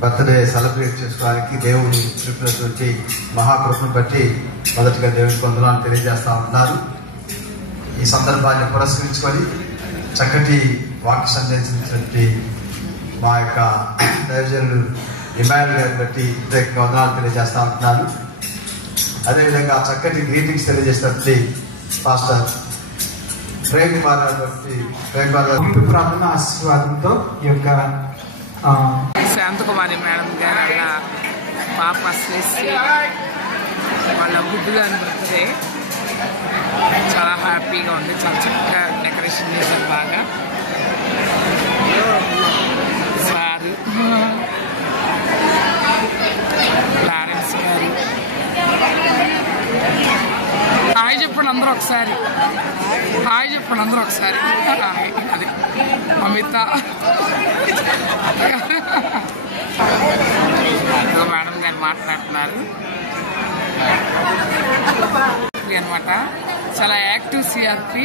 Birthday celebrate చేసుకోవడానికి దేవుడు చూపినటువంటి మహాకృపను బట్టి మొదటిగా దేవుడికి వందనాలు తెలియజేస్తా ఉన్నారు. ఈ సందర్భాన్ని పురస్కరించుకొని చక్కటి వాక్య సందేశించినటువంటి మా యొక్క దైవజనులు ఇమానుయేల్ గారిని బట్టి ప్రత్యేకంగా వందనాలు తెలియజేస్తా ఉంటున్నారు. అదేవిధంగా చక్కటి గ్రీటింగ్స్ తెలియజేసినటువంటి పాస్టర్ ప్రేమ్ కుమార్ గారి ప్రార్థన ఆశీర్వాదంతో ఈ యొక్క శాంతకుమారి మేడం గారు అలా పాప శ్రేష్ఠి వాళ్ళ గుడ్డుగాని బర్త్డే చాలా హ్యాపీగా ఉంది. చాలా చక్కగా డెకరేషన్ చేశారు బాగా. సారు లారెన్స్ గారు హాయ్ చెప్పండి అందరూ ఒకసారి. హాయ్ చెప్పండి అందరూ ఒకసారి. అది అమిత మేడం గారు మాట్లాడుతున్నారు అనమాట. చాలా యాక్టివ్ సిఆర్పి.